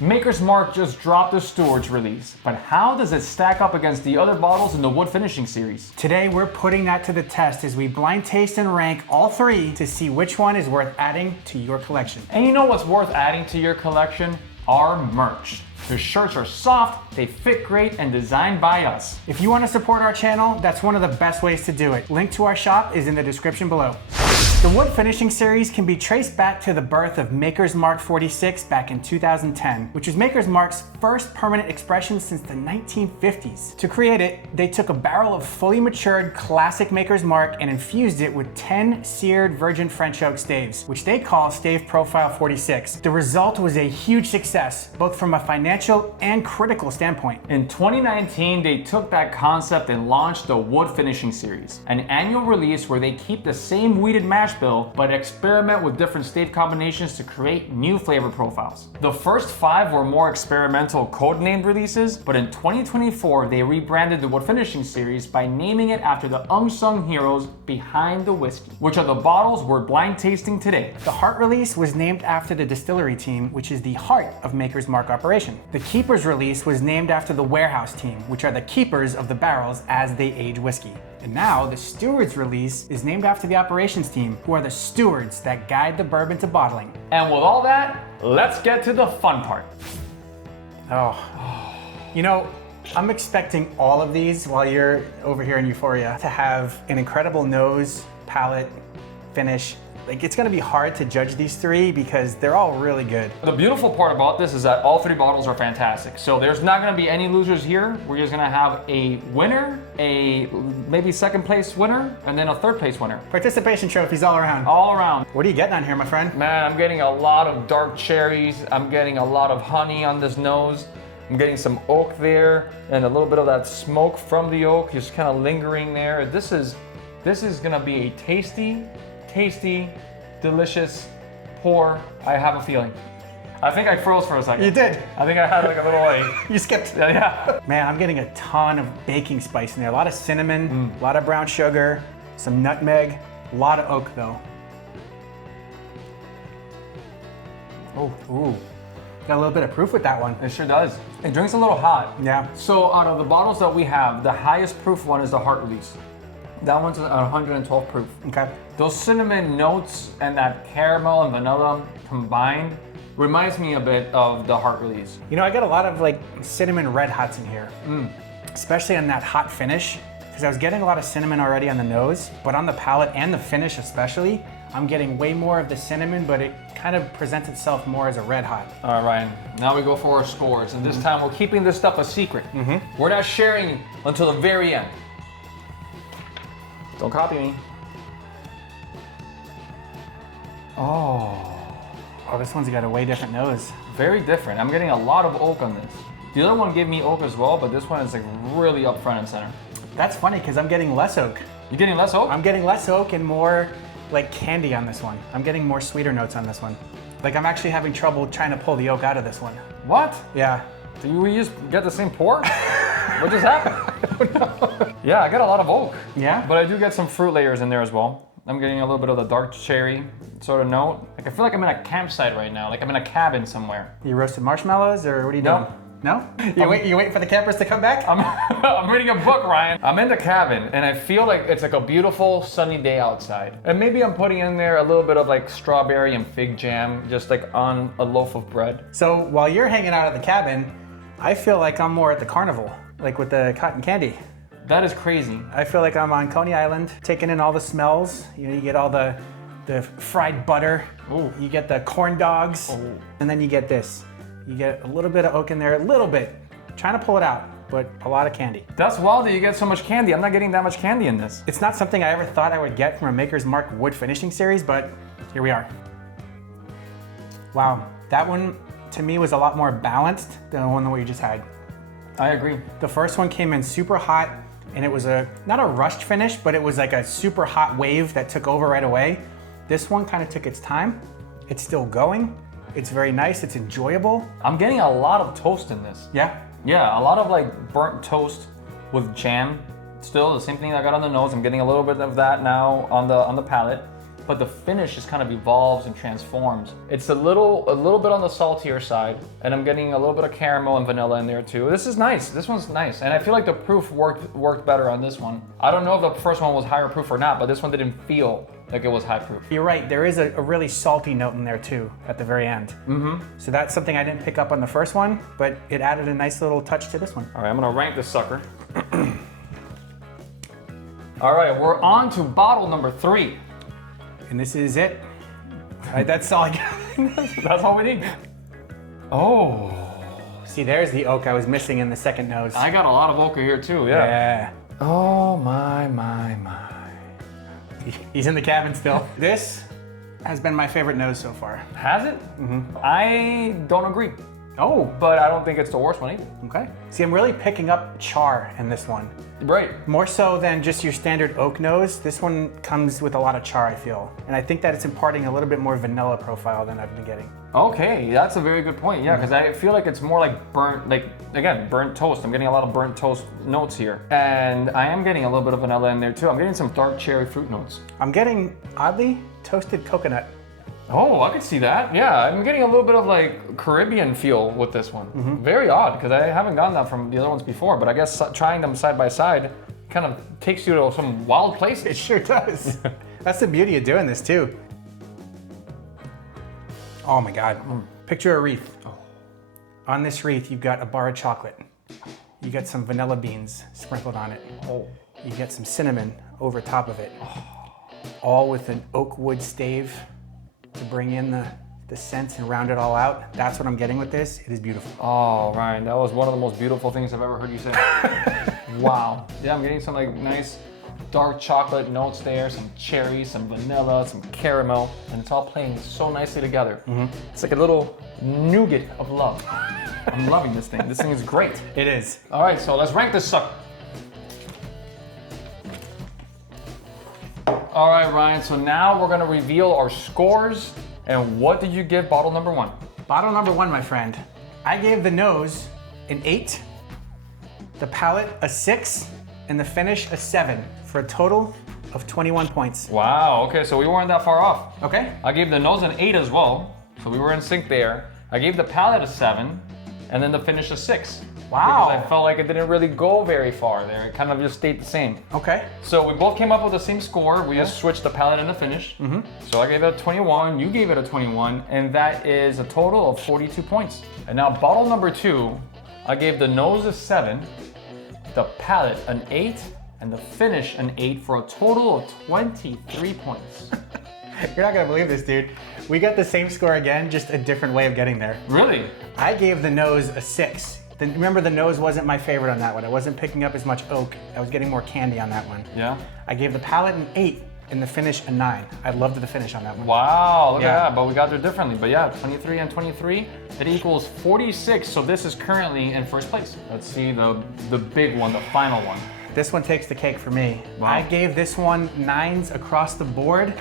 Maker's Mark just dropped the Steward's release, but how does it stack up against the other bottles in the wood finishing series? Today we're putting that to the test as we blind taste and rank all three to see which one is worth adding to your collection. And you know what's worth adding to your collection? Our merch. The shirts are soft, they fit great, and designed by us. If you want to support our channel, that's one of the best ways to do it. Link to our shop is in the description below. The wood finishing series can be traced back to the birth of Maker's Mark 46 back in 2010, which was Maker's Mark's first permanent expression since the 1950s. To create it, they took a barrel of fully matured classic Maker's Mark and infused it with 10 seared virgin French oak staves, which they call Stave Profile 46. The result was a huge success, both from a financial and critical standpoint. In 2019, they took that concept and launched the Wood Finishing Series, an annual release where they keep the same weeded mash bill, but experiment with different stave combinations to create new flavor profiles. The first 5 were more experimental code-named releases, but in 2024, they rebranded the Wood Finishing Series by naming it after the unsung heroes behind the whiskey, which are the bottles we're blind tasting today. The Heart release was named after the distillery team, which is the heart of Maker's Mark operation. The Keepers release was named after the warehouse team, which are the keepers of the barrels as they age whiskey. And now the Steward's release is named after the operations team, who are the stewards that guide the bourbon to bottling. And with all that, let's get to the fun part. Oh, you know, I'm expecting all of these while you're over here in Euphoria to have an incredible nose, palate, finish. Like, it's gonna be hard to judge these three because they're all really good. The beautiful part about this is that all 3 bottles are fantastic. So there's not gonna be any losers here. We're just gonna have a winner, a maybe second place winner, and then a third place winner. Participation trophies all around. All around. What are you getting on here, my friend? Man, I'm getting a lot of dark cherries. I'm getting a lot of honey on this nose. I'm getting some oak there and a little bit of that smoke from the oak just kind of lingering there. This is gonna be a tasty, delicious pour. I have a feeling. I think I froze for a second. You did. I think I had like a little like. You skipped. Yeah. Man, I'm getting a ton of baking spice in there. A lot of cinnamon, a lot of brown sugar, some nutmeg, a lot of oak though. Oh, ooh. Got a little bit of proof with that one. It sure does. It drinks a little hot. Yeah. So out of the bottles that we have, the highest proof one is the Heart release. That one's at 112 proof. Okay. Those cinnamon notes and that caramel and vanilla combined reminds me a bit of the Heart release. You know, I got a lot of like cinnamon red hots in here, especially on that hot finish, because I was getting a lot of cinnamon already on the nose, but on the palate and the finish especially, I'm getting way more of the cinnamon, but it kind of presents itself more as a red hot. All right, Ryan, now we go for our scores, and this time we're keeping this stuff a secret. We're not sharing until the very end. Don't copy me. Oh, this one's got a way different nose. very different. I'm getting a lot of oak on this. The other one gave me oak as well, but this one is like really up front and center. That's funny because I'm getting less oak. You're getting less oak? I'm getting less oak and more like candy on this one. I'm getting more sweeter notes on this one. Like I'm actually having trouble trying to pull the oak out of this one. What? Yeah. Did we just get the same pour? What just happened? I don't know. Yeah, I got a lot of oak. Yeah? But I do get some fruit layers in there as well. I'm getting a little bit of the dark cherry sort of note. Like I feel like I'm in a campsite right now. Like I'm in a cabin somewhere. You roasted marshmallows or what are you doing? No? You waiting for the campers to come back? I'm reading a book, Ryan. I'm in the cabin and I feel like it's like a beautiful sunny day outside. And maybe I'm putting in there a little bit of like strawberry and fig jam, just like on a loaf of bread. So while you're hanging out at the cabin, I feel like I'm more at the carnival, like with the cotton candy. That is crazy. I feel like I'm on Coney Island, taking in all the smells. You know, you get all the fried butter. Ooh. You get the corn dogs. Ooh. And then you get this. You get a little bit of oak in there, a little bit. Trying to pull it out, but a lot of candy. That's wild that you get so much candy. I'm not getting that much candy in this. It's not something I ever thought I would get from a Maker's Mark wood finishing series, but here we are. Wow, that one to me was a lot more balanced than the one that we just had. I agree. The first one came in super hot, and it was not a rushed finish, but it was like a super hot wave that took over right away. This one kind of took its time. It's still going. It's very nice, it's enjoyable. I'm getting a lot of toast in this. Yeah? Yeah, a lot of like burnt toast with jam. Still the same thing I got on the nose. I'm getting a little bit of that now on the palate. but the finish just kind of evolves and transforms. It's a little bit on the saltier side, and I'm getting a little bit of caramel and vanilla in there too. This is nice. This one's nice, and I feel like the proof worked better on this one. I don't know if the first one was higher proof or not, but this one didn't feel like it was high proof. You're right, there is a really salty note in there too at the very end. So that's something I didn't pick up on the first one, but it added a nice little touch to this one. All right, I'm gonna rank this sucker. All right, we're on to bottle number 3. And this is it. All right, that's all I got. That's all we need. Oh. See, there's the oak I was missing in the second nose. I got a lot of oak here too, yeah. Oh my. He's in the cabin still. This has been my favorite nose so far. Has it? I don't agree. Oh. But I don't think it's the worst one either. Okay. See, I'm really picking up char in this one. Right. More so than just your standard oak nose. This one comes with a lot of char, I feel. And I think that it's imparting a little bit more vanilla profile than I've been getting. Okay, that's a very good point. Yeah, because I feel like it's more like burnt, burnt toast. I'm getting a lot of burnt toast notes here. And I am getting a little bit of vanilla in there too. I'm getting some dark cherry fruit notes. I'm getting, oddly, toasted coconut. Oh, I could see that. Yeah, I'm getting a little bit of like Caribbean feel with this one. Very odd, because I haven't gotten that from the other ones before, but I guess trying them side by side kind of takes you to some wild places. It sure does. That's the beauty of doing this too. Oh my God. Picture a wreath. On this wreath, you've got a bar of chocolate. You got some vanilla beans sprinkled on it. You get some cinnamon over top of it. All with an oak wood stave to bring in the scents and round it all out. That's what I'm getting with this. It is beautiful. Oh, Ryan, that was one of the most beautiful things I've ever heard you say. Wow. Yeah, I'm getting some like nice dark chocolate notes there, some cherry, some vanilla, some caramel, and it's all playing so nicely together. It's like a little nougat of love. I'm loving this thing. This thing is great. It is. All right, so let's rank this sucker. All right, Ryan, so now we're gonna reveal our scores. And what did you give bottle number 1? Bottle number 1, my friend. I gave the nose an 8, the palate a 6, and the finish a 7, for a total of 21 points. Wow, okay, so we weren't that far off. Okay. I gave the nose an 8 as well, so we were in sync there. I gave the palate a 7, and then the finish a 6. Wow. Because I felt like it didn't really go very far there. It kind of just stayed the same. Okay. So we both came up with the same score. We just switched the palate and the finish. So I gave it a 21, you gave it a 21, and that is a total of 42 points. And now bottle number 2, I gave the nose a 7, the palate an 8, and the finish an 8 for a total of 23 points. You're not gonna believe this, dude. We got the same score again, just a different way of getting there. Really? I gave the nose a 6. Remember, the nose wasn't my favorite on that one. I wasn't picking up as much oak. I was getting more candy on that one. Yeah? I gave the palate an 8 and the finish a 9. I loved the finish on that one. Wow, look at that, but we got there differently. But yeah, 23 and 23, that equals 46, so this is currently in first place. Let's see the big one, the final one. This one takes the cake for me. Wow. I gave this one 9s across the board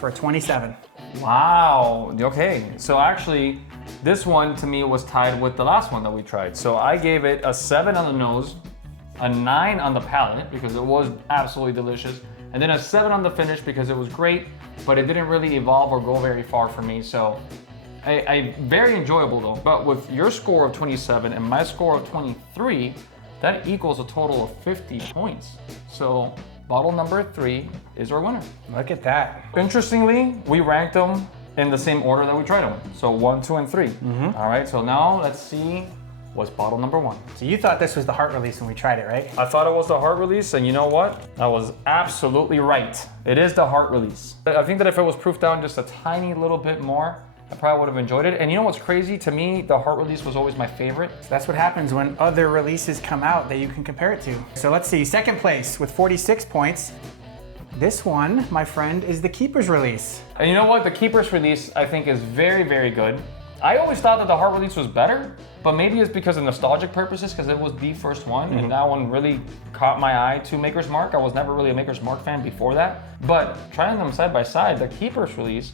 for a 27. Wow, okay. So actually, this one to me was tied with the last one that we tried. So I gave it a 7 on the nose, a 9 on the palate because it was absolutely delicious, and then a 7 on the finish because it was great, but it didn't really evolve or go very far for me. So I very enjoyable though. But with your score of 27 and my score of 23, that equals a total of 50 points. So bottle number 3 is our winner. Look at that. Interestingly, we ranked them in the same order that we tried them. So 1, 2, and 3. All right, so now let's see what's bottle number 1. So you thought this was the heart release when we tried it, right? I thought it was the heart release, and you know what? I was absolutely right. It is the heart release. I think that if it was proofed down just a tiny little bit more, I probably would have enjoyed it. And you know what's crazy? To me, the heart release was always my favorite. So that's what happens when other releases come out that you can compare it to. So let's see, second place with 46 points. This one, my friend, is the Keeper's release. And you know what? The Keeper's release, I think, is very, very good. I always thought that the heart release was better, but maybe it's because of nostalgic purposes, because it was the first one, and that one really caught my eye to Maker's Mark. I was never really a Maker's Mark fan before that. But trying them side by side, the Keeper's release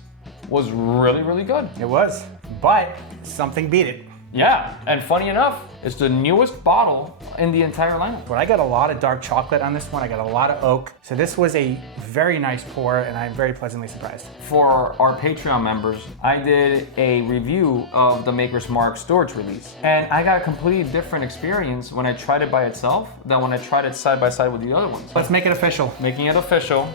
was really, really good. It was, but something beat it. Yeah, and funny enough, it's the newest bottle in the entire lineup. But I got a lot of dark chocolate on this one. I got a lot of oak. So this was a very nice pour, and I'm very pleasantly surprised. For our Patreon members, I did a review of the Maker's Mark Steward's release. And I got a completely different experience when I tried it by itself than when I tried it side by side with the other ones. Let's make it official. Making it official,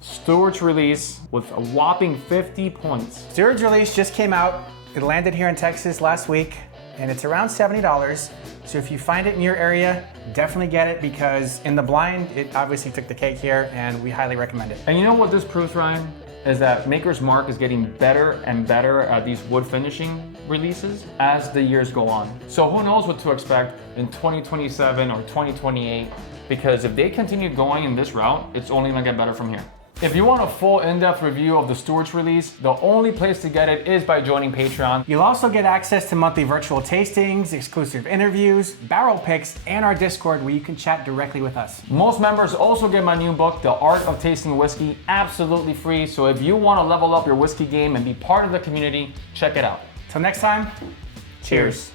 Steward's release with a whopping 50 points. Steward's release just came out. It landed here in Texas last week, and it's around $70. So if you find it in your area, definitely get it, because in the blind, it obviously took the cake here, and we highly recommend it. And you know what this proves, Ryan? Is that Maker's Mark is getting better and better at these wood finishing releases as the years go on. So who knows what to expect in 2027 or 2028, because if they continue going in this route, it's only gonna get better from here. If you want a full in-depth review of the Steward's release, the only place to get it is by joining Patreon. You'll also get access to monthly virtual tastings, exclusive interviews, barrel picks, and our Discord where you can chat directly with us. Most members also get my new book, The Art of Tasting Whiskey, absolutely free. So if you want to level up your whiskey game and be part of the community, check it out. Till next time, Cheers.